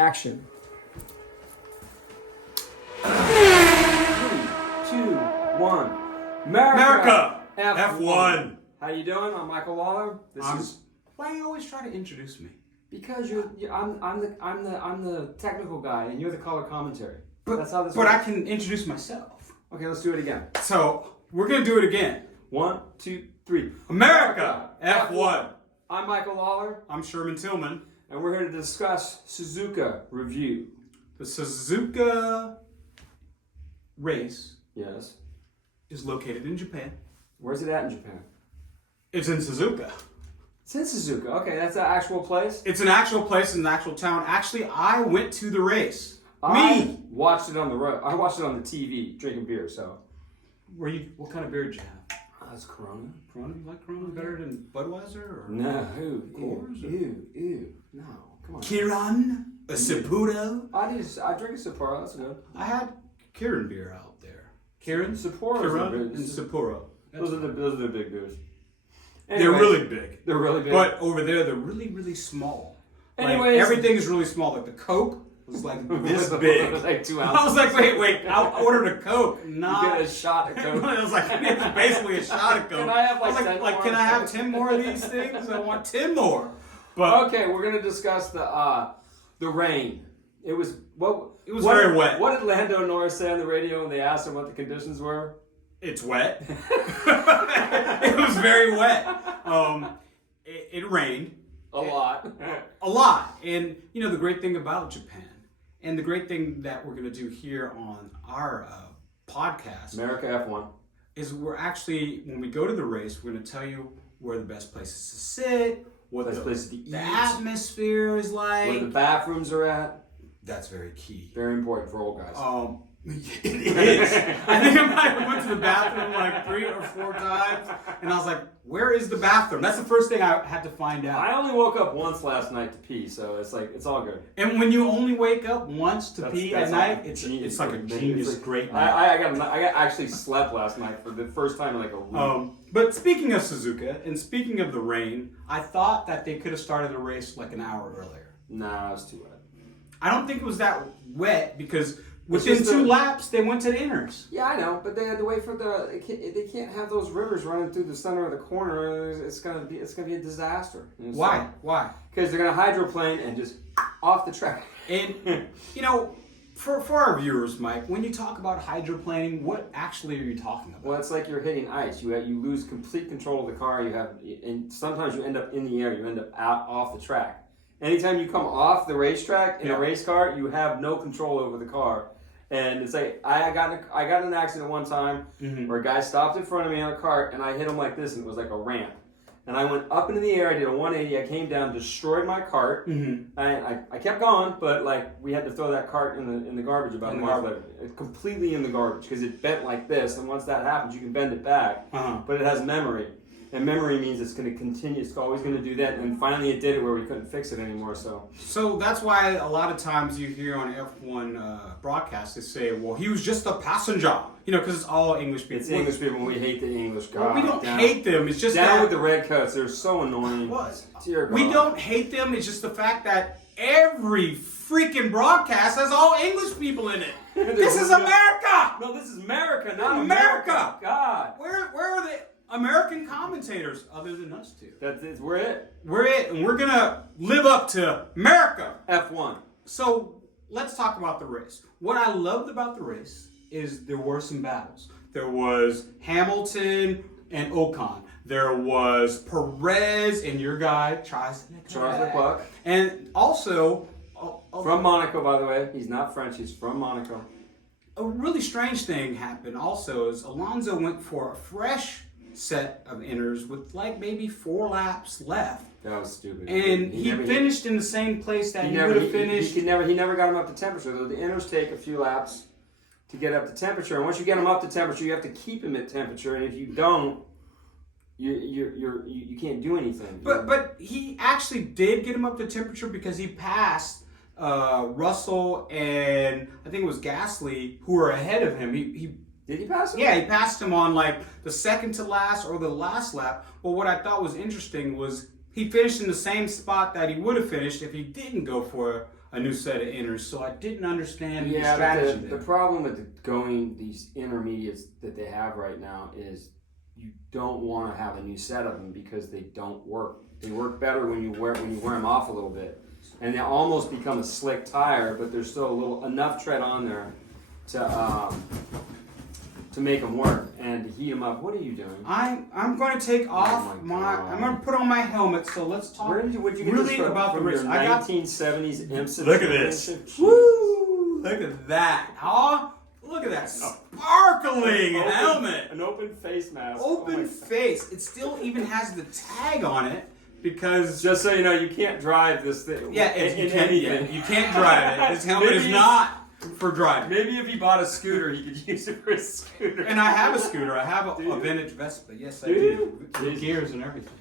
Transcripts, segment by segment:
Action. 3, 2, 1. Merica F1. F1. How you doing? I'm Michael Lawler. Why do you always try to introduce me? Because I'm the technical guy and you're the color commentary. But that's how this But works. I can introduce myself. Okay, let's do it again. So we're gonna do it again. 1, 2, 3. America F1. I'm Michael Lawler, I'm Sherman Tillman. and we're here to discuss Suzuka review. The Suzuka race Yes. is located in Japan. Where's it at in Japan? It's in Suzuka. It's in Suzuka. Okay, that's an actual place. It's an actual place in an actual town. Actually, I went to the race. I watched it on the road. I watched it on the TV, drinking beer. So. What kind of beer did you have? That's Corona. Corona? You like Corona better than Budweiser? Or No, Coors? ew. No, come on. Kiran? A Sapporo? I drink a Sapporo. That's good. I had Kirin beer out there. Kirin? Sapporo. Kirin and Sapporo. Those are the big beers. They're Anyways, really big. They're really big. But over there, they're really, really small. Anyways. Like, everything is really small. Like the Coke was like this big. Like 2 ounces. I was like, wait. I ordered a Coke. Not. You get a shot of Coke. I was like, it's basically a shot of Coke. Can I have I was 10 like, more? can I have 10 more of these things? I want 10 more. But Okay, we're gonna discuss the rain. It was very wet. What did Lando Norris say on the radio when they asked him what the conditions were? it's wet. It was very wet. It rained. A lot. A lot. And, you know, the great thing about Japan, and the great thing that we're going to do here on our podcast, Merica F1. is we're actually, when we go to the race, we're going to tell you where the best places to sit, what Best places to the eat. atmosphere is like. Where the bathrooms are at. That's very key. Very important for old guys. It is. I think I might have went to the bathroom like 3 or 4 times, and I was like, "Where is the bathroom?" That's the first thing I had to find out. I only woke up once last night to pee, so it's all good. And when you only wake up once to pee at night, it's like a genius, great night. I actually slept last night for the first time in like a week. But speaking of Suzuka, and speaking of the rain, I thought that they could have started the race like an hour earlier. Nah, it was too wet. I don't think it was that wet because within 2 laps they went to the inners. Yeah, I know, but they had to wait for they can't have those rivers running through the center of the corner. It's gonna be a disaster. Why? Why? Because they're gonna hydroplane and just off the track. And you know, for our viewers, Mike, when you talk about hydroplaning, what actually are you talking about? Well, it's like you're hitting ice. You lose complete control of the car. And sometimes you end up in the air. You end up out off the track. Anytime you come off the racetrack in a race car, you have no control over the car. And it's like I got in an accident one time where a guy stopped in front of me on a cart and I hit him like this and it was like a ramp. And I went up into the air, I did a 180, I came down, destroyed my cart. I kept going, but like we had to throw that cart in the garbage about a month later. Completely in the garbage because it bent like this, and once that happens you can bend it back. But it has memory. And memory means it's going to continue. It's always going to do that. And finally, it did it where we couldn't fix it anymore. So that's why a lot of times you hear on F1 broadcasts they say, "Well, he was just a passenger," you know, because it's all English people. It's English people. And we hate the English. God, well, we don't hate them. It's just down with the redcoats. They're so annoying. What? Dear God. We don't hate them. It's just the fact that every freaking broadcast has all English people in it. This is America. No, this is America, not America. God. Where are the American commentators other than us two? We're it. We're it, and we're gonna live up to America F1. So let's talk about the race. What I loved about the race is there were some battles. There was Hamilton and Ocon. There was Perez and your guy Charles Leclerc. And also from Monaco, by the way. He's not French. He's from Monaco. A really strange thing happened also is Alonso went for a fresh set of inners with like maybe 4 laps left. That was stupid. And he finished in the same place that he would have finished. He never got him up to temperature. Though the inners take a few laps to get up to temperature, and once you get him up to temperature, you have to keep him at temperature. And if you don't, you can't do anything. But he actually did get him up to temperature because he passed Russell and I think it was Gasly who were ahead of him. Did he pass him? Yeah, he passed him on like the second to last or the last lap. But what I thought was interesting was he finished in the same spot that he would have finished if he didn't go for a new set of inners, so I didn't understand the Yeah, strategy the there. problem with going these intermediates that they have right now is you don't want to have a new set of them because they don't work. They work better when you wear them off a little bit, and they almost become a slick tire, but there's still enough tread on there to make them work and to heat them up. What are you doing? I'm going to take off my I'm going to put on my helmet. So let's talk Where'd you get really this from? about From the race. your I got 1970s IMSA. Look at this. Championship? Woo! Look at that. Huh? Look at that sparkling helmet. An open face mask. Open face. It still even has the tag on it because Just so you know, you can't drive this thing. yeah, in you can't, anything. you can't drive it. This helmet is Maybe not for driving. Maybe if he bought a scooter, he could use it for a scooter. And I have a scooter. I have Do you? a vintage Vespa. Yes, I Do do. you? With gears and everything.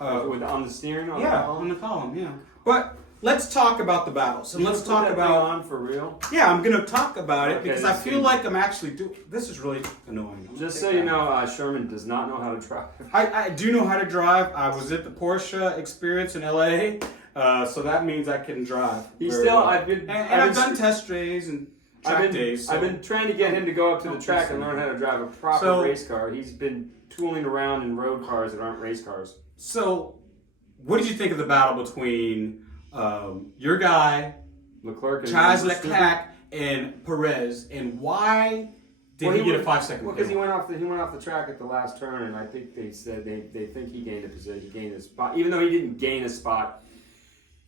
On the steering? On Yeah, the on the column, yeah. But let's talk about the battles. And let's talk that about... thing on for real? Yeah, I'm going to talk about it Okay, because I let's feel see. like I'm actually doing... This is really annoying. Just so you know, Sherman does not know how to drive. I do know how to drive. I was at the Porsche experience in LA, so that means I can drive. He's very still, well. I've been... And I've done test days and track days. So. I've been trying to get him to go up to the track and learn how to drive a proper race car. He's been tooling around in road cars that aren't race cars. So, what did you think of the battle between your guy, Leclerc, Charles Leclerc, and Perez, and why did he get a 5-second? Well, because he went off the track at the last turn, and I think they said they think he gained a position, he gained a spot, even though he didn't gain a spot.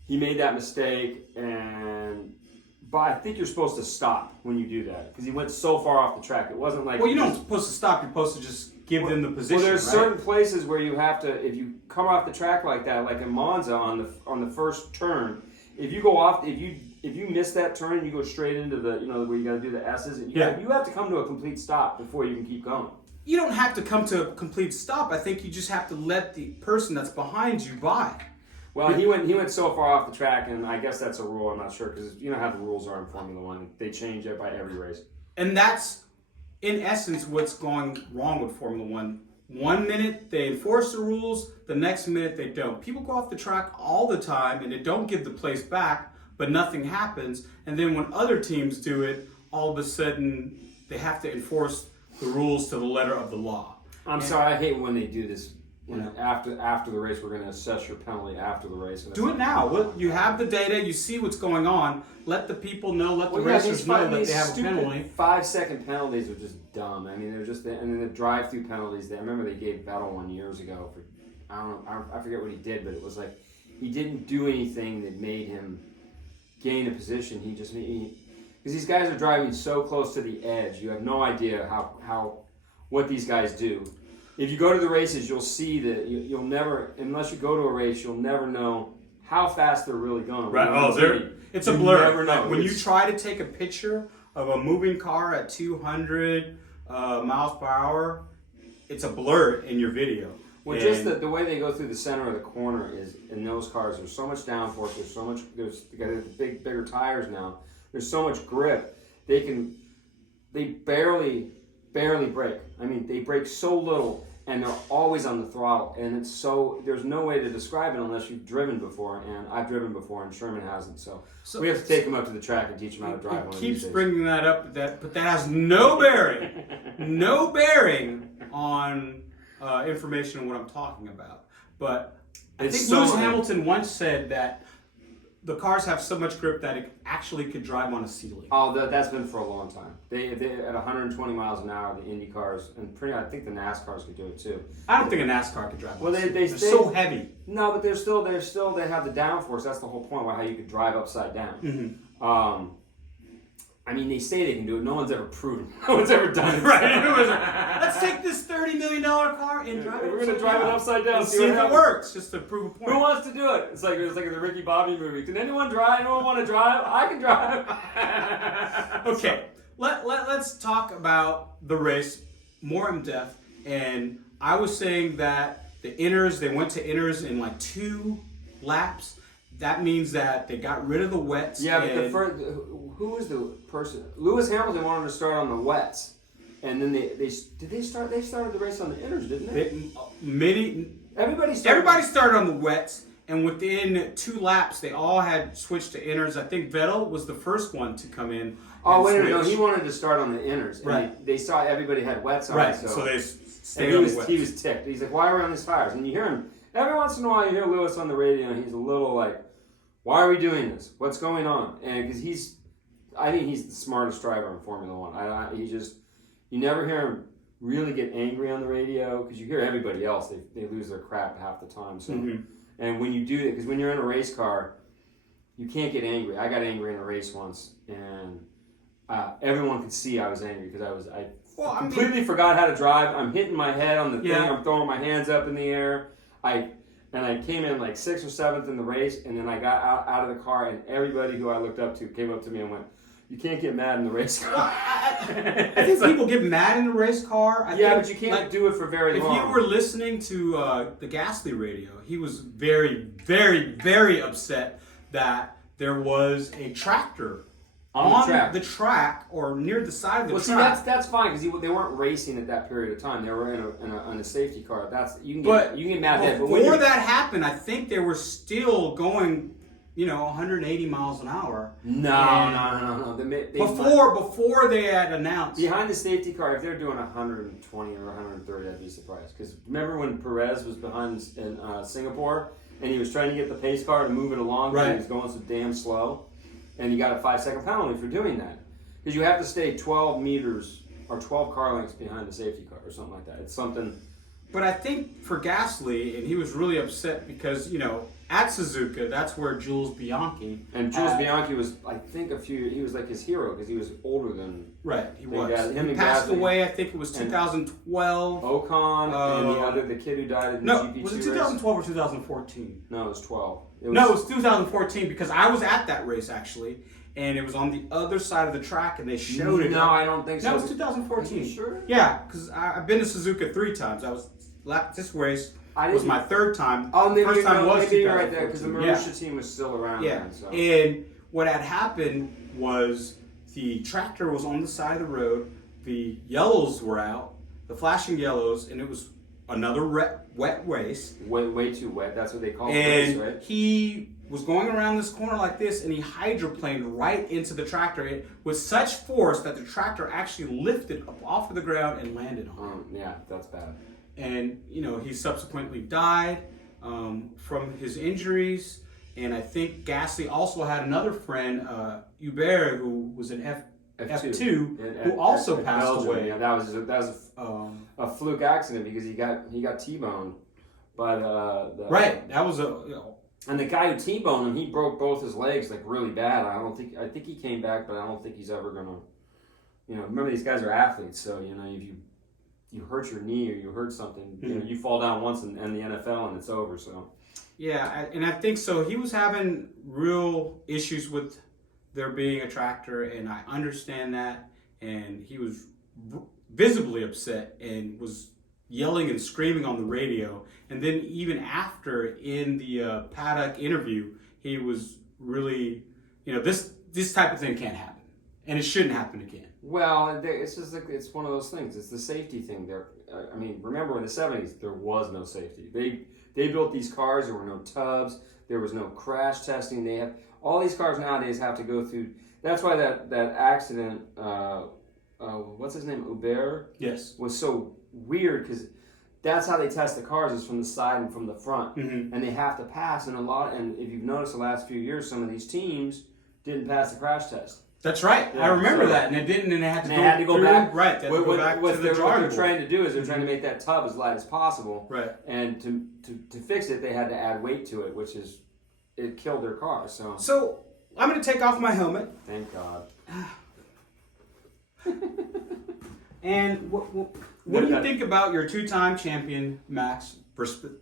He made that mistake, but I think you're supposed to stop when you do that because he went so far off the track. It wasn't like well, you're not supposed to stop. You're supposed to just give them the position. Well, there's right? certain places where you have to, if you come off the track like that, like in Monza on the first turn, if you go off, if you miss that turn and you go straight into the where you got to do the S's, you have to come to a complete stop before you can keep going. You don't have to come to a complete stop. I think you just have to let the person that's behind you by. Well, he went so far off the track, and I guess that's a rule. I'm not sure because you know how the rules are in Formula One. They change it by every race. And that's, in essence, what's going wrong with Formula One. 1 minute they enforce the rules, the next minute they don't. People go off the track all the time and they don't give the place back, but nothing happens. And then when other teams do it, all of a sudden they have to enforce the rules to the letter of the law. I'm sorry, I hate when they do this. After the race, we're going to assess your penalty after the race. Do it now. Look, you have the data. You see what's going on. Let the people know. Let the racers know that they have a penalty. 5-second penalties are just dumb. I mean, they're just and then the drive-through penalties. I remember they gave Vettel one years ago for I forget what he did, but it was like he didn't do anything that made him gain a position. He just because these guys are driving so close to the edge. You have no idea how what these guys do. If you go to the races, you'll see that you'll never, unless you go to a race, you'll never know how fast they're really going. Right. It's a blur. Never know. When you try to take a picture of a moving car at 200 miles per hour, it's a blur in your video. Well, just the way they go through the center of the corner is in those cars. There's so much downforce. They got bigger tires now. There's so much grip. They barely brake. I mean, they brake so little, and they're always on the throttle. And it's there's no way to describe it unless you've driven before. And I've driven before, and Sherman hasn't. So we have to take him up to the track and teach him how to drive. It keeps bringing that up, but that has no bearing, on information on what I'm talking about. But I think Lewis Hamilton once said that the cars have so much grip that it actually could drive on a ceiling. Oh, that's been for a long time. They at 120 miles an hour, the Indy cars, and I think the NASCARs could do it too. I don't think a NASCAR could drive. Well, they're so heavy. No, but they have the downforce. That's the whole point about how you could drive upside down. Mm-hmm. I mean, they say they can do it. No one's ever proven. No one's ever done it. Right. Let's take this $30 million car and drive it. We're going to drive it upside down. And see if it works, just to prove a point. Who wants to do it? It's like the Ricky Bobby movie. Can anyone drive? Anyone want to drive? I can drive. Okay. Let's talk about the race more in depth. And I was saying that they went to inners in like 2 laps. That means that they got rid of the wets. Yeah, but who was the person? Lewis Hamilton wanted to start on the wets, and then they started the race on the inners, didn't they? Everybody Everybody started started on the wets, and within 2 laps, they all had switched to inners. I think Vettel was the first one to come in. Oh, wait a minute. No, he wanted to start on the inners. And Right. they saw everybody had wets on. Right, So they and stayed on the wets. he was ticked. He's like, why are we on these tires? And you hear him, every once in a while, you hear Lewis on the radio, and he's a little like, why are we doing this? What's going on? And because I think he's the smartest driver in Formula One. You never hear him really get angry on the radio, because you hear everybody else, they lose their crap half the time. So, and when you do it, because when you're in a race car, you can't get angry. I got angry in a race once, and everyone could see I was angry because I completely forgot how to drive. I'm hitting my head on the thing. I'm throwing my hands up in the air. I came in like 6th or 7th in the race, and then I got out of the car, and everybody who I looked up to came up to me and went, "You can't get mad in the race car." I think people get mad in the race car. But you can't do it for very long. If you were listening to the Gasly radio, he was very, very, very upset that there was a tractor on the track or near the side of the track. Well, see, that's fine, because they weren't racing at that period of time. They were in a safety car. You can get mad at that. But before that happened, I think they were still going, 180 miles an hour. No. Before they had announced. Behind the safety car, if they're doing 120 or 130, I'd be surprised. Because remember when Perez was behind in Singapore, and he was trying to get the pace car to move it along, because he was going so damn slow, and he got a 5-second penalty for doing that. Because you have to stay 12 meters or 12 car lengths behind the safety car or something like that. It's something. But I think for Gasly, and he was really upset because, at Suzuka, that's where Jules Bianchi. And Jules Bianchi was, I think, he was like his hero, because he was older than. Right, he was. He passed away, I think it was 2012. Ocon, and the kid who died in the GP2 was it 2012 or 2014? No, it was 12. It was 2014, because I was at that race, actually. And it was on the other side of the track, and they showed it. No, I don't think so. No, it was 2014. Are you sure? Yeah, because I've been to Suzuka 3 times. This race was my 3rd time. Oh, maybe first time was maybe you're right there, because the Merica team was still around then. So. And what had happened was the tractor was on the side of the road. The yellows were out, the flashing yellows, and it was another wet race. Way too wet. That's what they call it. And race, right? he was going around this corner like this, and he hydroplaned right into the tractor with such force that the tractor actually lifted up off of the ground and landed on it. Yeah, that's bad. And, he subsequently died from his injuries. And I think Gasly also had another friend, Hubert, who was an F2 who also passed away. Yeah, that was a fluke accident, because he got T-boned by the right. That was and the guy who T-boned him, he broke both his legs like really bad. I think he came back, but I don't think he's ever gonna. Remember, these guys are athletes, so if you hurt your knee or you hurt something, you fall down once in the NFL and it's over. So. Yeah, and I think so. He was having real issues with there being a tractor, and I understand that. And he was visibly upset and was yelling and screaming on the radio. And then even after in the paddock interview, he was really, this type of thing can't happen, and it shouldn't happen again. Well, it's just like, it's one of those things. It's the safety thing. Remember in the 70s, there was no safety. They built these cars. There were no tubs. There was no crash testing. All these cars nowadays have to go through. That's why that accident, what's his name, Hubert? Yes. Was so weird, because that's how they test the cars, is from the side and from the front. Mm-hmm. And they have to pass. And if you've noticed the last few years, some of these teams didn't pass the crash test. That's right. Yeah, I remember that, and it didn't, and they had to go back. Right. They had to go back to the drawing board. What they're trying to do is they're trying to make that tub as light as possible. Right. And to fix it, they had to add weight to it, which it killed their car. So I'm going to take off my helmet. Thank God. And what do you think about your 2-time champion, Max Verstappen?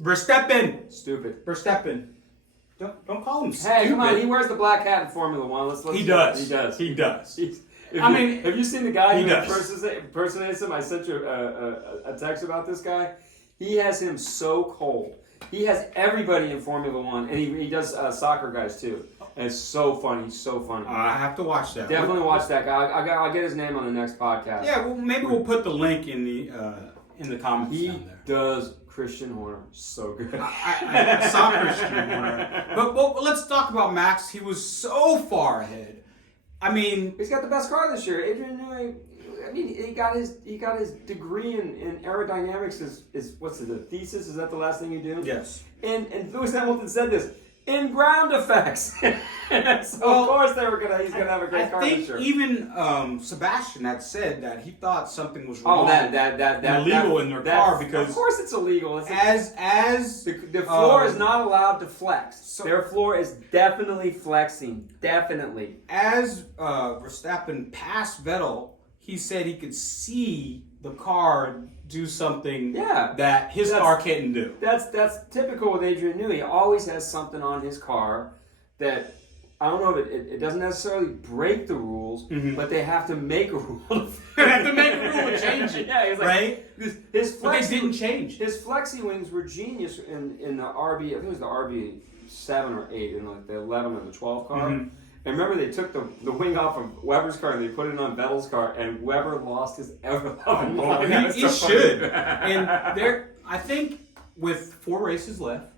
Verstappen. Don't call him stupid. Hey, come on! He wears the black hat in Formula One. Let's he does. He does. Have you seen the guy who impersonates him? I sent you a text about this guy. He has him so cold. He has everybody in Formula One, and he does soccer guys too. And it's so funny. He's so funny. I have to watch that. Definitely watch that guy. I'll get his name on the next podcast. Yeah, well, maybe we'll put the link in the comments down there. He does Christian Horner, so good. I saw Christian Horner. But let's talk about Max. He was so far ahead. I mean, he's got the best car this year. Adrian Newey. I mean, he got his degree in aerodynamics. Is what's it? The thesis? Is that the last thing you do? yes. And Lewis Hamilton said this in ground effects. So of course he's gonna have a great car this year. I think even Sebastian had said that he thought something was wrong. That illegal in their car because of course it's illegal. The floor is not allowed to flex. Their floor is definitely flexing. Definitely. As Verstappen passed Vettel, he said he could see the car do something that his car couldn't do. That's typical with Adrian Newey. He always has something on his car that, I don't know if it doesn't necessarily break the rules, but they have to make a rule. They have to make a rule to change it. Yeah, he's like, right? But they didn't change. His flexi wings were genius in the RB, I think it was the RB 7 or 8, in like the 11 or the 12 car. And remember, they took the wing off of Weber's car and they put it on Vettel's car, and Weber lost his ever loving mind. He should. And I think with 4 races left,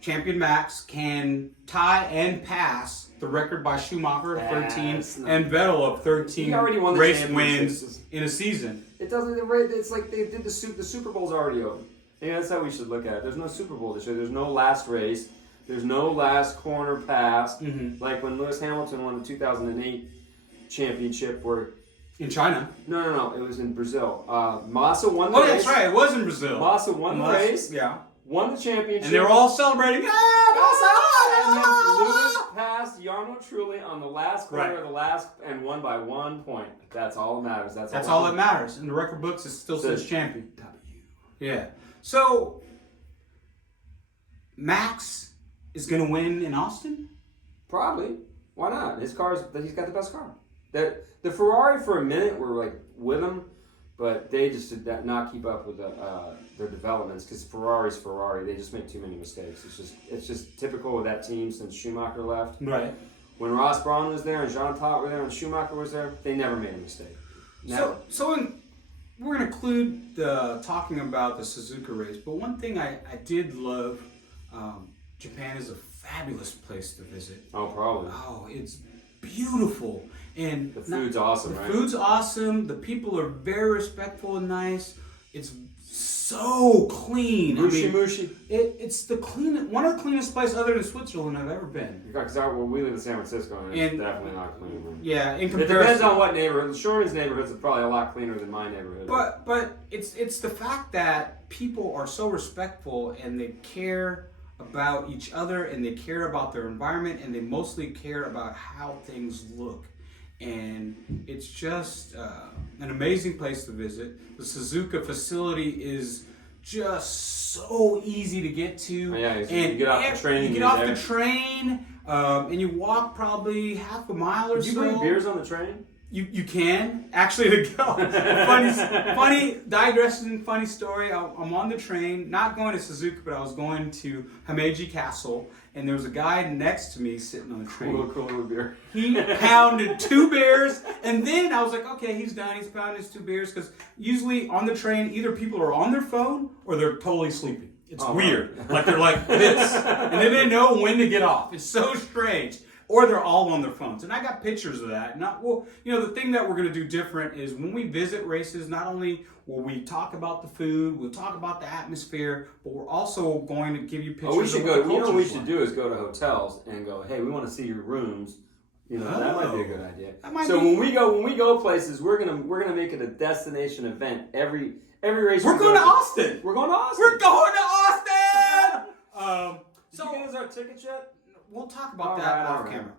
Champion Max can tie and pass the record by Schumacher of 13 and Vettel of 13 he already won the race wins in a season. It doesn't. It's like they did the Super Bowl's already over. Yeah, that's how we should look at it. There's no Super Bowl this year. There's no last race. There's no last corner pass. Like when Lewis Hamilton won the 2008 championship, where in China. No. It was in Brazil. Massa won the race. Oh, that's right. It was in Brazil. Massa won the race. Yeah. Won the championship. And they were all celebrating. And then Lewis passed Jarno Trulli on the last corner of the last and won by 1 point. That's all that matters. That's all that matters. In the record books, it still says champion. Yeah. So Max is going to win in Austin? Probably. Why not? He's got the best car. The Ferrari for a minute were like with him, but they just did not keep up with their developments because Ferrari's Ferrari. They just make too many mistakes. It's just typical of that team since Schumacher left. Right. When Ross Braun was there and Jean Todt were there and Schumacher was there, they never made a mistake. Never. We're going to include talking about the Suzuka race, but one thing I did love, Japan is a fabulous place to visit. Oh, probably. Oh, it's beautiful. And the food's awesome, right? The food's awesome. The people are very respectful and nice. It's so clean. Mushi. It's one of the cleanest places other than Switzerland I've ever been. Because we live in San Francisco and it's definitely not clean. Man. Yeah, in comparison. It depends on what neighborhood. Sherman's neighborhoods are probably a lot cleaner than my neighborhood. But it's the fact that people are so respectful and they care about each other and they care about their environment and they mostly care about how things look. And it's just an amazing place to visit. The Suzuka facility is just so easy to get to. Oh, yeah, you get off the train. You get off the train and you walk probably half a mile or so. Do you bring beers on the train? You can. Actually, funny digressing, funny story. I'm on the train, not going to Suzuka, but I was going to Himeji Castle, and there was a guy next to me sitting on the train. Cool beer. He pounded 2 beers, and then I was like, okay, he's done. He's pounded his 2 beers, because usually on the train, either people are on their phone or they're totally sleeping. It's weird. Right. Like they're like this, and then they know when to get off. It's so strange. Or they're all on their phones. And I got pictures of that. The thing that we're going to do different is when we visit races, not only will we talk about the food, we'll talk about the atmosphere, but we're also going to give you pictures we should go. What we should like. do is go to hotels and go, hey, we want to see your rooms. That might be a good idea. When we go places, we're gonna make it a destination event every race. We're going to Austin. We're going to Austin. We're going to Austin. Did you get us our tickets yet? We'll talk about that off camera.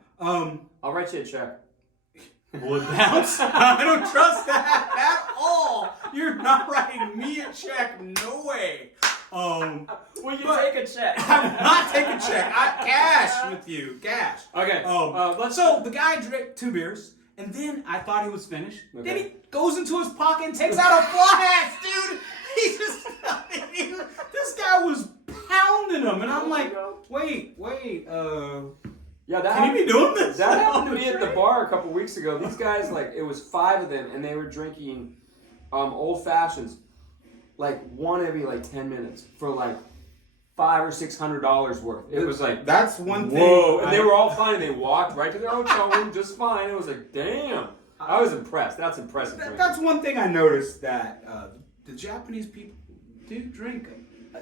I'll write you a check. Will it bounce? I don't trust that at all. You're not writing me a check. No way. Will you take a check? I'm not taking a check. Cash with you. Cash. Okay. So the guy drank 2 beers, and then I thought he was finished. Okay. Then he goes into his pocket and takes out a flask, dude. He just this guy was pounding him, and I'm like, wait. Yeah, can you be doing this? That happened to me at the bar a couple weeks ago. These guys, it was 5 of them, and they were drinking old fashions, like one every like 10 minutes for like $500 or $600 worth. It was like, that's one thing. Whoa! And they were all fine. They walked right to their hotel room just fine. It was like, damn. I was impressed. That's impressive. That's one thing I noticed, that the Japanese people do drink.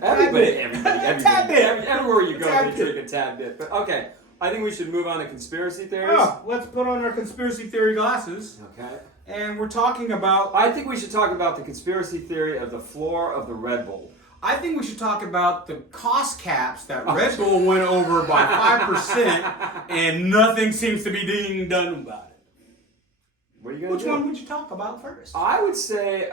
Everybody, everywhere you go, they drink a tad bit. But okay, I think we should move on to conspiracy theories. Oh, let's put on our conspiracy theory glasses. Okay. And we're talking about... I think we should talk about the conspiracy theory of the floor of the Red Bull. I think we should talk about the cost caps that Red Bull went over by 5%, and nothing seems to be being done about it. What are you gonna Which one would you talk about first? I would say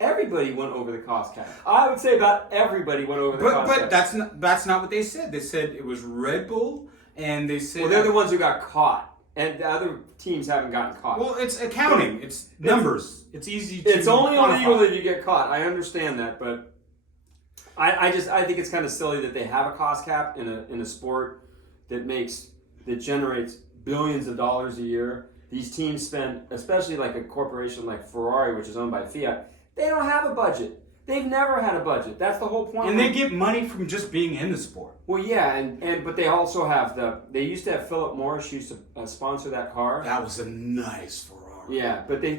everybody went over the cost cap. I would say about everybody went over the cost cap. But that's not what they said. They said it was Red Bull, and they said... Well, they're the ones who got caught, and the other teams haven't gotten caught. Well, it's accounting. It's numbers. It's easy to... It's only quantify. illegal if you get caught. I understand that, but I think it's kind of silly that they have a cost cap in a sport that generates billions of dollars a year. These teams spend, especially like a corporation like Ferrari, which is owned by Fiat, they don't have a budget. They've never had a budget. That's the whole point. And they get money from just being in the sport. Well, yeah, but they also have they used to have Philip Morris used to sponsor that car. That was a nice Ferrari. Yeah, but they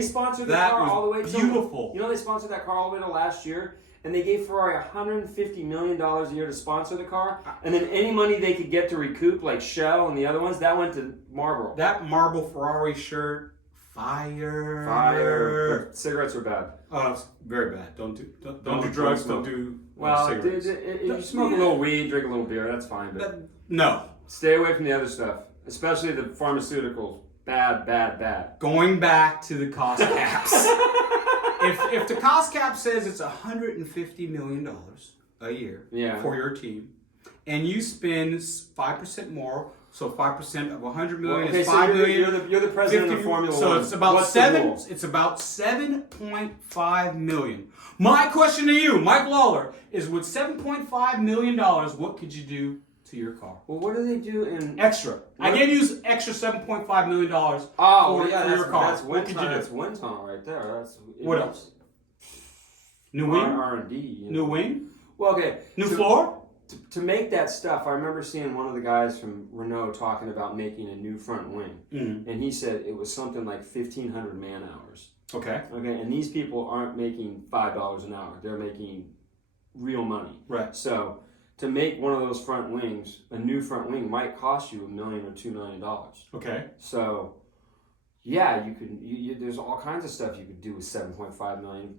sponsored the that car was all the way beautiful. You know, they sponsored that car all the way to last year. And they gave Ferrari $150 million a year to sponsor the car. And then any money they could get to recoup, like Shell and the other ones, that went to Marlboro. That marble Ferrari shirt, fire. But cigarettes are bad. Oh, it's very bad. Don't do drugs. Don't do cigarettes. If you smoke a little weed, drink a little beer, that's fine. But no. Stay away from the other stuff, especially the pharmaceuticals. Bad, bad, bad. Going back to the cost caps. If the cost cap says it's $150 million a year for your team, and you spend 5% more, so 5% of $100 million is $5 million. You're the president of Formula 1. So it's about It's about $7.5 million. My question to you, Mike Lawler, is with $7.5 million, what could you do to your car? Well, what do they do in extra? I gave you extra $7.5 million. For your car. That's what could you do? That's wind tunnel right there. What else? New wing? R&D. New wing? Well, okay. New floor? To make that stuff, I remember seeing one of the guys from Renault talking about making a new front wing. Mm-hmm. And he said it was something like 1,500 man hours. Okay. And these people aren't making $5 an hour. They're making real money. Right. So to make one of those front wings, a new front wing might cost you $1 million or $2 million. Okay. So, yeah, you could. There's all kinds of stuff you could do with $7.5 million.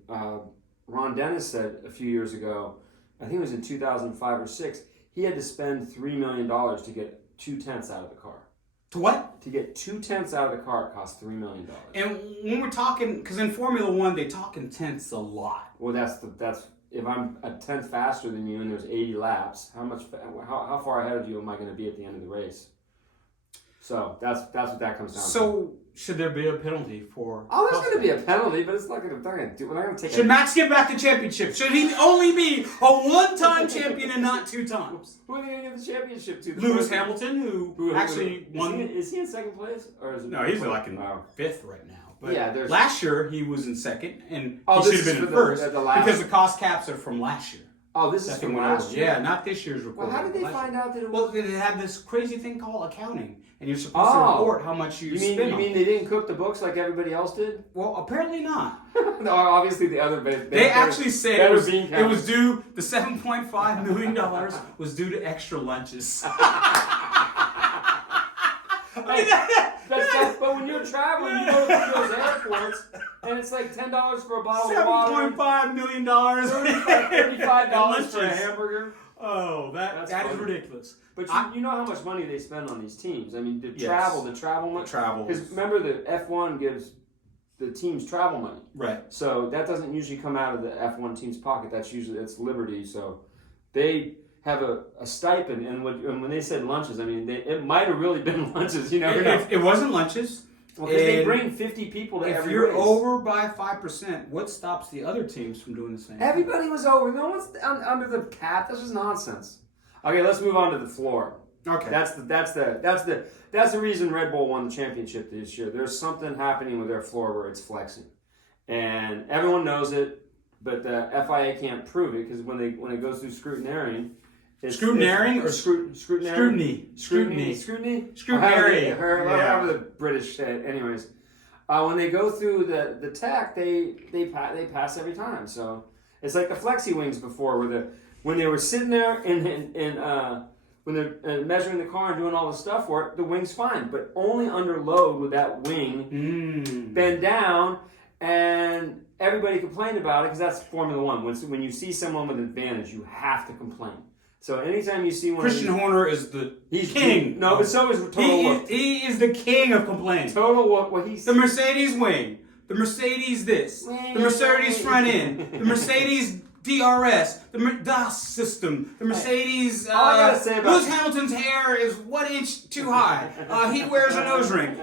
Ron Dennis said a few years ago, I think it was in 2005 or 6, he had to spend $3 million to get 2/10 out of the car. To what? To get 2/10 out of the car, it cost $3 million. And when we're talking, because in Formula 1 they talk in tenths a lot. Well, that's if I'm a tenth faster than you and there's 80 laps, how far ahead of you am I going to be at the end of the race? So that's what that comes down to. So should there be a penalty for? Oh, there's going to be a penalty, but it's not going to. We're not going to take. Should Max get back the championship? Should he only be a one-time champion and not 2 times? Who are they going to give the championship to? Lewis Hamilton, who actually won. Is he in second place or is it? No, he's like in 5th right now. But yeah, last year he was in 2nd, and he should have been in 1st because the cost caps are from last year. Oh, this is from last year? Yeah, not this year's report. Well, how did they find out that it was? Well, they have this crazy thing called accounting, and you're supposed to report how much you spend. You mean they didn't cook the books like everybody else did? Well, apparently not. No, obviously the other. They actually said it was due. The $7.5 million was due to extra lunches. But when you're traveling, you go to those airports, and it's like $10 for a bottle of water. $7.5 million. $35 for a hamburger. Oh, that is ridiculous. But you know how much money they spend on these teams. I mean, the travel money. Travel. Because remember, the F1 gives the teams travel money. Right. So that doesn't usually come out of the F1 team's pocket. It's Liberty. So they have a stipend, and when they said lunches, I mean, it might have really been lunches. You never know. It wasn't lunches. Well, because they bring 50 people to every race. If you're over by 5%, what stops the other teams from doing the same? Everybody was over. No one's under the cap. This is nonsense. Okay, let's move on to the floor. Okay. That's the reason Red Bull won the championship this year. There's something happening with their floor where it's flexing, and everyone knows it. but the FIA can't prove it because when it goes through scrutineering. Scrutineering or scrutineering? Scrutiny. Scrutineering. However the British say it. Anyways, when they go through the tech, they pass every time. So it's like the flexi wings before, when they were sitting there and when they're measuring the car and doing all the stuff for it, the wing's fine, but only under load would that wing bend down, and everybody complained about it because that's Formula One. When you see someone with an advantage, you have to complain. So anytime you see one, Christian Horner is he's king. No, but so is Total Wolff. He is the king of complaining. Total Wolff. What he's the Mercedes wing, the Mercedes this, the Mercedes front end, the Mercedes DRS, the DAS system, the Mercedes. All I gotta say about Lewis Hamilton's hair is 1 inch too high. He wears a nose ring.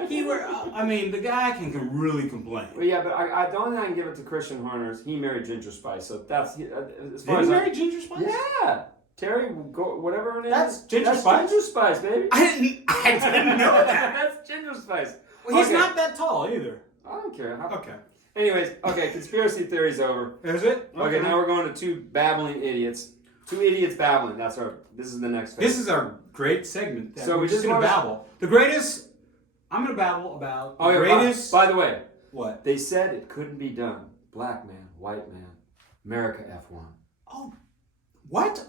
I mean, the guy can really complain. Well, yeah, but the only thing I can give it to Christian Horner is he married Ginger Spice, so that's as far Did he as marry Ginger Spice? Yeah. Terry, whatever her name That's is. Ginger Spice? Ginger Spice, baby. I didn't know that. That's Ginger Spice. Well, he's not that tall either. I don't care. Okay. Anyways, conspiracy theory's over. Is it? Okay, now we're going to two babbling idiots. Two idiots babbling. This is the next phase. This is our great segment. So we're just going to babble. The greatest. I'm going to babble about the greatest. By the way, what? They said it couldn't be done. Black man, white man, Merica F1. Oh, what?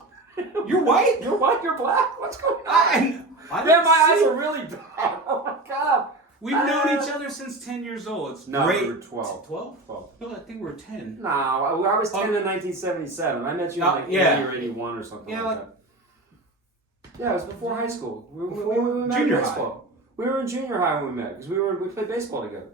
You're white? You're white, you're black? What's going on? My eyes are really bad. Oh my God. We've known each other since 10 years old. It's great. We were 12. 12? 12. No, I think we were 10. No, I was 10 in 1977. I met you in 80 or 81 or something like that. Yeah, it was before high school. We met junior in baseball. We were in junior high when we met because we played baseball together.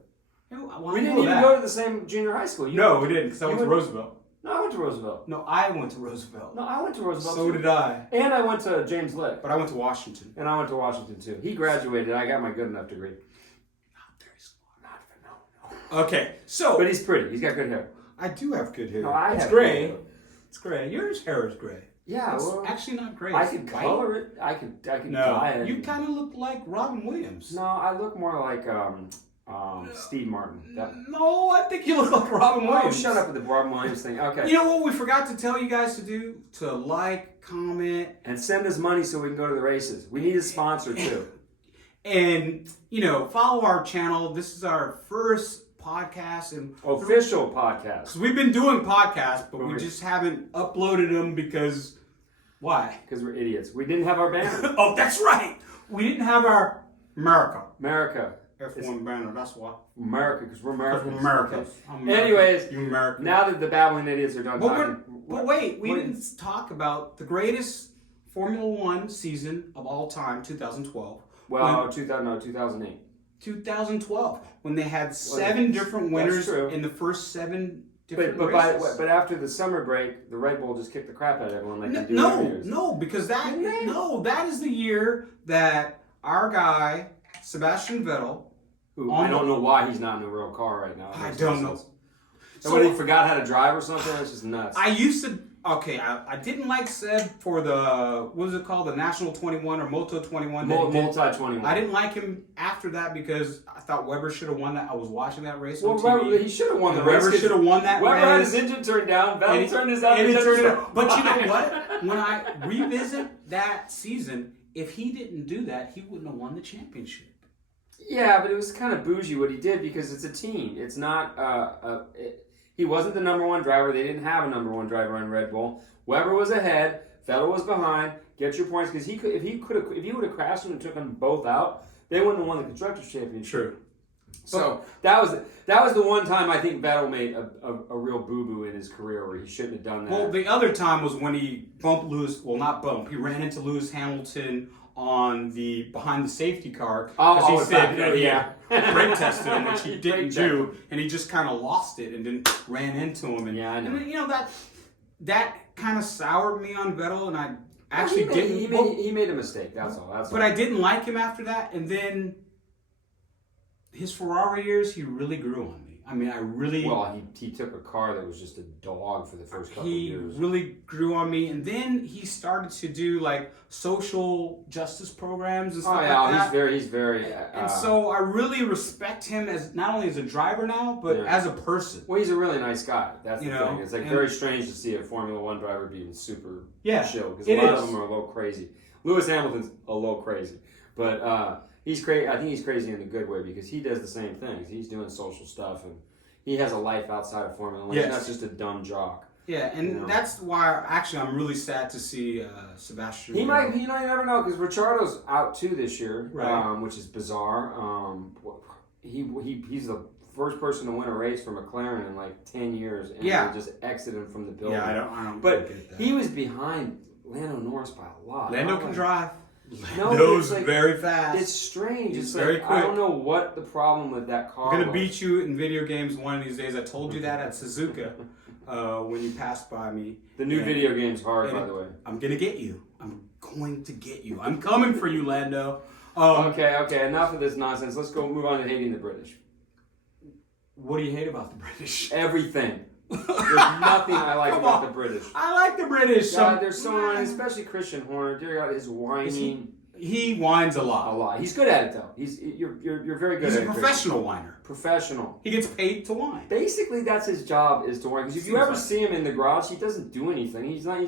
We didn't even go to the same junior high school. No, we didn't because I went to Roosevelt. No, I went to Roosevelt. No, I went to Roosevelt. No, I went to Roosevelt. So did I. And I went to James Lick. But I went to Washington. And I went to Washington too. He graduated. I got my good enough degree. Not very smart. No. Okay, so. But he's pretty. He's got good hair. I do have good hair. No, it's gray. It's gray. Your hair is gray. Yeah, it's actually not gray. I could color it. I could dye it. You kind of look like Robin Williams. No, I look more like Steve Martin. No, I think you look like Robin Williams. Oh, shut up with the Robin Williams thing. Okay. You know what we forgot to tell you guys to do? To like, comment, and send us money so we can go to the races. We need a sponsor too. And follow our channel. This is our first podcast and official podcast. Because we've been doing podcasts, but we just haven't uploaded them because why? Because we're idiots. We didn't have our banner. Oh, that's right. We didn't have our Merica F1 banner. That's why. America, because we're Americans. We're Americans. Okay. Anyways, you Americans. Now that the babbling idiots are done talking. But wait, we didn't talk about the greatest Formula One season of all time, 2012. Well, 2008. 2012, when they had 7 different winners in the first 7 different races. But after the summer break, the Red Bull just kicked the crap out of everyone like they do every year. No, because that is the year that our guy Sebastian Vettel, who I don't know why he's not in a real car right now. I don't know. Somebody forgot how to drive or something. It's just nuts. I used to. Okay, I didn't like Seb for the, what was it called? The National 21 or Moto 21? Multi 21. I didn't like him after that because I thought Webber should have won that. I was watching that race on TV. Webber, he should have won the race. Webber should have won that race. Webber had his engine turned down. Vettel turned his out. But you know what? When I revisit that season, if he didn't do that, he wouldn't have won the championship. Yeah, but it was kind of bougie what he did because it's a team. It's not he wasn't the number one driver. They didn't have a number one driver on Red Bull. Webber was ahead. Vettel was behind. Get your points because if he would have crashed them and took them both out, they wouldn't have won the constructors championship. True. So that was the one time I think Vettel made a real boo boo in his career where he shouldn't have done that. Well, the other time was when he bumped Lewis. Well, not bump. He ran into Lewis Hamilton on the behind the safety car because he said brake tested him, which he didn't do, and he just kind of lost it and then ran into him. And yeah, I know. And, that kind of soured me on Vettel, and I actually didn't. He made a mistake. That's all. But I didn't like him after that, and then his Ferrari years, he really grew on me. I mean, I really... Well, he took a car that was just a dog for the first couple of years. He really grew on me, and then he started to do like social justice programs and stuff like that. He's very. And so I really respect him as not only as a driver now, but as a person. Well, he's a really nice guy. That's the thing. It's like very strange to see a Formula One driver being super chill, because a lot of them are a little crazy. Lewis Hamilton's a little crazy, but he's crazy. I think he's crazy in a good way, because he does the same things. He's doing social stuff, and he has a life outside of Formula One. He's not just a dumb jock. Yeah, and that's why actually I'm really sad to see Sebastian. He might, you never know, because Ricciardo's out too this year, right. Which is bizarre. He's the first person to win a race for McLaren in like 10 years, and they just exited him from the building. Yeah, I don't. But get that. he was behind Lando Norris by a lot. Lando can drive. No, Lando's very fast. It's strange. He's it's very quick. quick. I don't know what the problem with that car I'm gonna beat you in video games one of these days. I told you that at Suzuka when you passed by me. The new video game's hard, by the way. I'm gonna get you. I'm going to get you. I'm coming for you, Lando. Okay. Enough of this nonsense. Let's move on to hating the British. What do you hate about the British? Everything. There's nothing I like about the British. I like the British. God, they're so annoying, especially Christian Horner. Dear God, his whining. He whines a lot. A lot. He's good at it though. You're very good at it. He's a professional whiner. Professional. He gets paid to whine. Basically, that's his job, is to whine. Because if you ever see him in the garage, he doesn't do anything. He's not.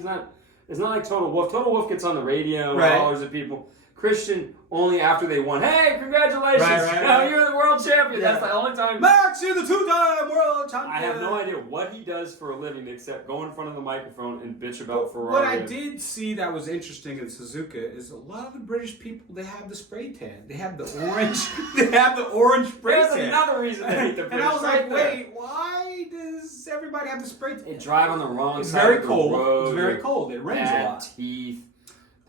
It's not like Total Wolf. Total Wolf gets on the radio and hollers at people. Christian only after they won. Hey, congratulations! Right. You're the world champion. That's the only time. Max, you're the two-time world champion. I have no idea what he does for a living except go in front of the microphone and bitch about Ferrari. What I did see that was interesting in Suzuka is a lot of the British people, they have the spray tan. They have the orange. They have the orange spray tan. There's another reason they hate the British. And I was like, wait, why does everybody have the spray tan? They drive on the wrong it's side very of the cold. road. It's very cold. It rains a lot. Teeth.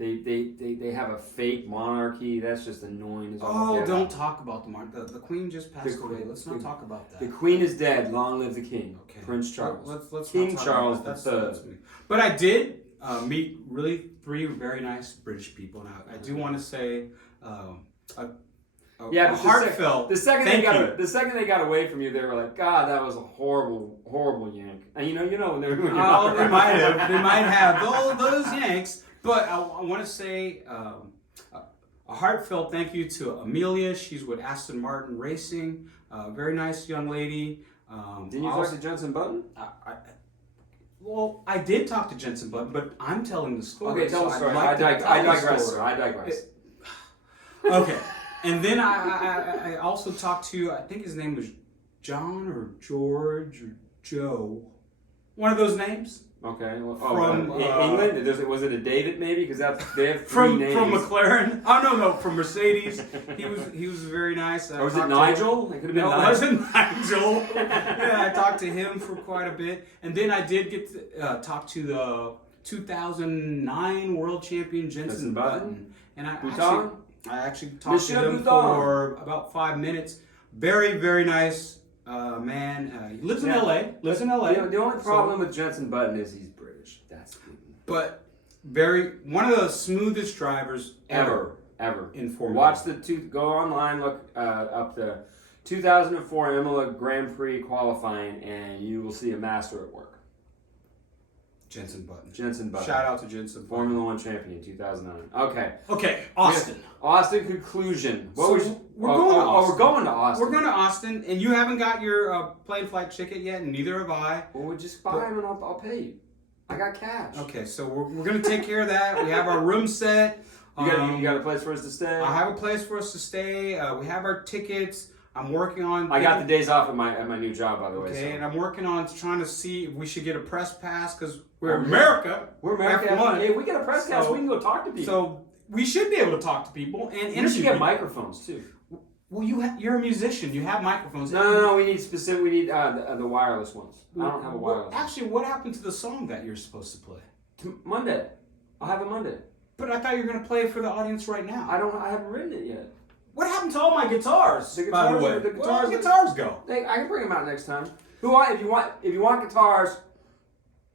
They have a fake monarchy. That's just annoying as all Oh, don't talk about the monarchy. The Queen just passed away. Let's not talk about that. The Queen is dead. Long live the King. Okay. Prince Charles. Let's King not Charles III. But I did meet really 3 very nice British people. And I do want to say heartfelt. The second they got away from you, they were like, God, that was a horrible yank. And you know when they're doing. Oh, they might have those yanks. But I want to say a heartfelt thank you to Amelia. She's with Aston Martin Racing. Very nice young lady. Didn't you talk to Jensen Button? I did talk to Jensen Button, but I'm telling the story. Okay, tell the story. I digress. Okay. And then I also talked to, I think his name was John or George or Joe. One of those names. Okay. Well, from England? Was it a David maybe? Because they have 3 names. From McLaren. Oh no, from Mercedes. He was very nice. Or was it Nigel? It could have been Nigel. It wasn't Nigel. Yeah, I talked to him for quite a bit, and then I did get to talk to the 2009 world champion Jensen Button, and I actually talked to him for about 5 minutes. Very, very nice man. He lives in LA. The only problem with Jensen Button is he's British. That's good. But one of the smoothest drivers ever in Formula. Go online, look up the 2004 Imola Grand Prix qualifying, and you will see a master at work. Jensen Button. Shout out to Jensen Button. Formula One champion, 2009. Okay, Austin. Austin conclusion. We're going to Austin. We're going to Austin. We're going to Austin, and you haven't got your plane flight ticket yet, and neither have I. Well, we'll just buy them and I'll pay you. I got cash. Okay, so we're going to take care of that. We have our room set. You got a place for us to stay? I have a place for us to stay. We have our tickets. I'm working on. I got the days off at my new job, by the way. Okay, and I'm working on trying to see if we should get a press pass because we're America. We're America F1. Hey, we get a press pass. We can go talk to people. So we should be able to talk to people and interview. We should get microphones too. Well, you're a musician. You have microphones. No. We need specific. We need the wireless ones. I don't have a wireless. Actually, what happened to the song that you're supposed to play? Monday. I'll have it Monday. But I thought you were going to play it for the audience right now. I haven't written it yet. What happened to all my guitars? The guitars. Where did the guitars go? I can bring them out next time. If you want guitars,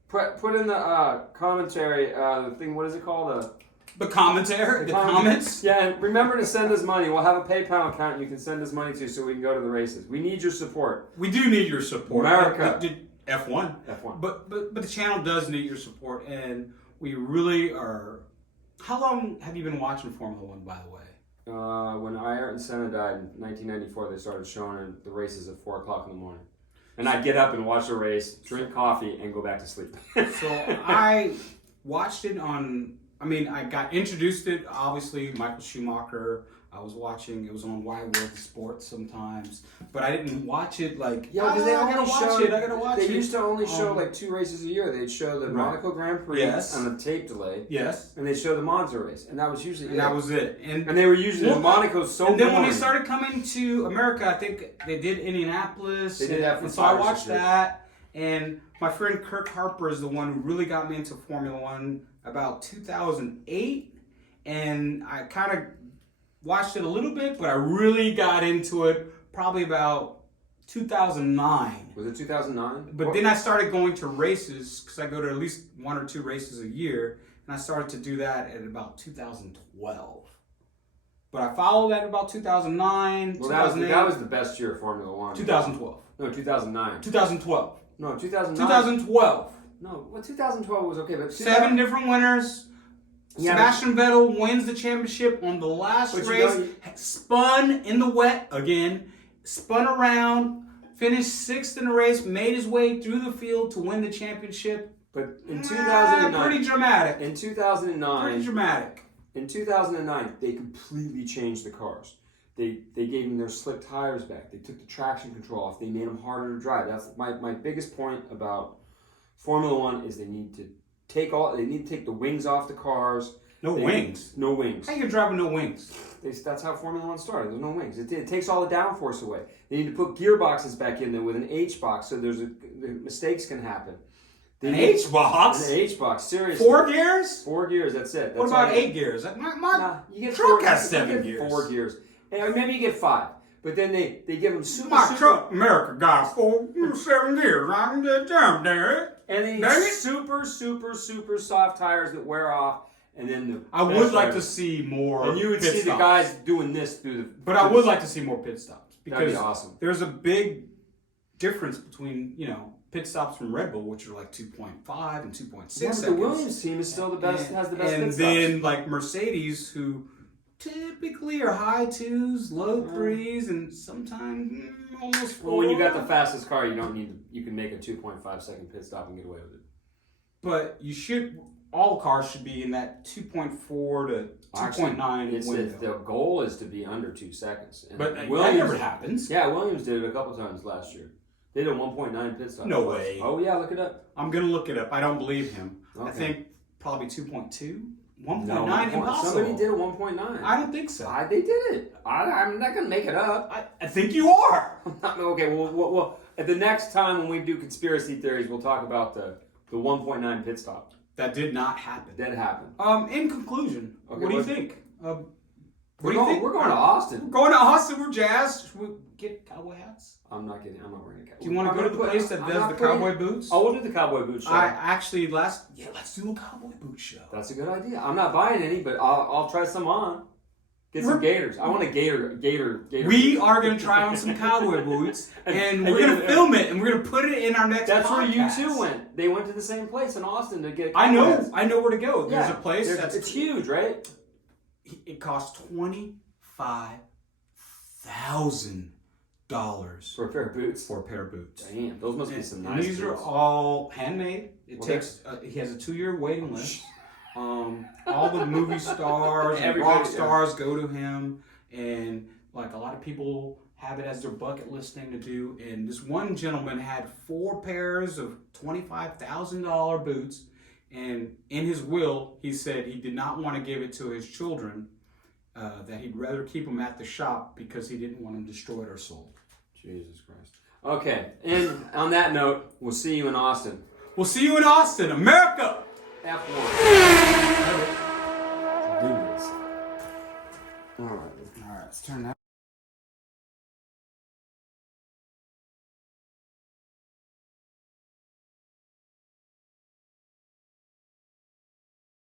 put in the commentary the thing. What is it called? The commentary, the comments. Yeah, and remember to send us money. We'll have a PayPal account you can send us money to so we can go to the races. We need your support. We do need your support. America. F1. F1. But the channel does need your support, and we really are. How long have you been watching Formula One, by the way? When Ayrton Senna died in 1994, they started showing the races at 4 o'clock in the morning. And I'd get up and watch the race, drink coffee, and go back to sleep. So I watched it on. I mean, I got introduced to it, obviously, Michael Schumacher. I was watching, it was on Wide World of Sports sometimes, but I didn't watch it like, yeah, because they I gotta watch it. They used to only show like 2 races a year. They'd show the Monaco Grand Prix on a tape delay. Yes. And they'd show the Monza race. And that was usually and that was it. And they were usually in Monaco so And then boring. when they started coming to America, I think they did Indianapolis. They did that for so I watched that. And my friend Kirk Harper is the one who really got me into Formula One about 2008. And I kind of watched it a little bit, but I really got into it probably about 2009. Was it 2009? But then I started going to races, because I go to at least 1 or 2 races a year, and I started to do that at about 2012. But I followed that about 2009, well, 2008. that was the best year of Formula One. 2012. No, 2009. 2012. No, 2009. 2012. No, well, 2012 was okay, but 7 different winners. Yeah, Sebastian Vettel wins the championship on the last race. Spun in the wet again. Spun around. Finished 6th in the race. Made his way through the field to win the championship. But in 2009, pretty dramatic. In 2009, Pretty dramatic. In 2009, they completely changed the cars. They gave them their slick tires back. They took the traction control off. They made them harder to drive. That's my biggest point about Formula One is they need to take the wings off the cars. No wings. No wings. How you driving no wings? That's how Formula One started. There's no wings. It takes all the downforce away. They need to put gearboxes back in there with an H box so the mistakes can happen. An H box? An H box. Seriously. 4 gears? 4 gears. That's it. What about 8 gears? You get truck 4, has 7 gears. 4 gears. And maybe you get 5. But then they give them super. My truck, America, got 7 gears. I can get them there. And they need super soft tires that wear off. And then I would like to see more. And you would pit see stops. the guys doing this through the. But I would like to see more pit stops because that'd be awesome. There's a big difference between pit stops from Red Bull, which are like 2.5 and 2.6 seconds. The Williams team is still the best. Has the best pit stops. And then like Mercedes, who typically are high 2s, low 3s, and sometimes almost 4. Well, when you got the fastest car, you can make a 2.5 second pit stop and get away with it. But you should. All cars should be in that 2.4 to 2.9 window. The goal is to be under 2 seconds. And but that never happens. Yeah, Williams did it a couple times last year. They did a 1.9 pit stop. No way. Oh, yeah, look it up. I'm going to look it up. I don't believe him. Okay. I think probably 2.2. 1.9, no, impossible. Somebody did a 1.9. I don't think so. They did it. I'm not going to make it up. I think you are. Okay, well, at the next time when we do conspiracy theories, we'll talk about the 1.9 pit stop. That did not happen. That happened. In conclusion, what do you think? What do you think? We're going to Austin. We're going to Austin. We're jazzed. Should we get cowboy hats? I'm not wearing a cowboy. Do you want to go to the place that does the cowboy boots? Oh, we'll do the cowboy boot show. Let's do a cowboy boot show. That's a good idea. I'm not buying any, but I'll try some on. Get some gators. I want a gator. We are going to try on some cowboy boots, and we're going to film it, and we're going to put it in our next That's podcast. where you two went. They went to the same place in Austin to get I know where to go. There's a place it's huge, right? It costs $25,000 for a pair of boots. Damn, those must be some nice. And these boots. are all handmade. He has a 2-year waiting list. All the movie stars and rock stars go to him, and like a lot of people have it as their bucket list thing to do. And this one gentleman had 4 pairs of $25,000 boots, and in his will he said he did not want to give it to his children, that he'd rather keep them at the shop because he didn't want them destroyed or sold. Jesus Christ. Okay, and on that note, we'll see you in Austin. We'll see you in Austin, America! F1. All right, let's turn that.